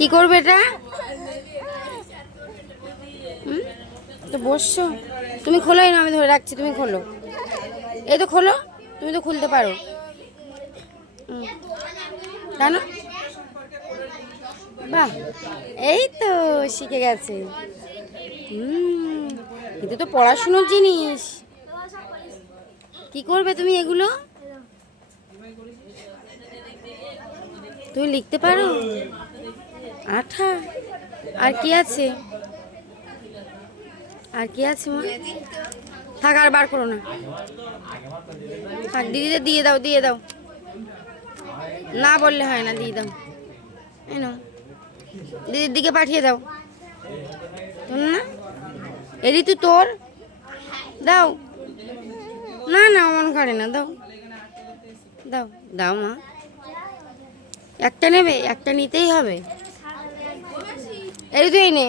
কি করবে এটা? তো বসছো, তুমি খোলোই না, আমি ধরে রাখছি, তুমি খোলো। এই তো খোলো, তুমি তো খুলতে পারো। কেন? বাহ, এই তো শিখে গেছে। এটা তো পড়াশুনোর জিনিস। কি করবে তুমি এগুলো? তুমি লিখতে পারো? আঠা। আর কি আছে? আর কি আছে মা? থাক, আর বার করো না। থাক, দিদিদের দিয়ে দাও, দিয়ে দাও। না বললে হয় না, দিয়ে দাও। এই নাও, দিদির দিকে পাঠিয়ে দাও। তোর না, এরই তুই তোর দাও। না না, অমন করে না, দাও দাও দাও মা। একটা নেবে? একটা নিতেই হবে। এই তুই নে।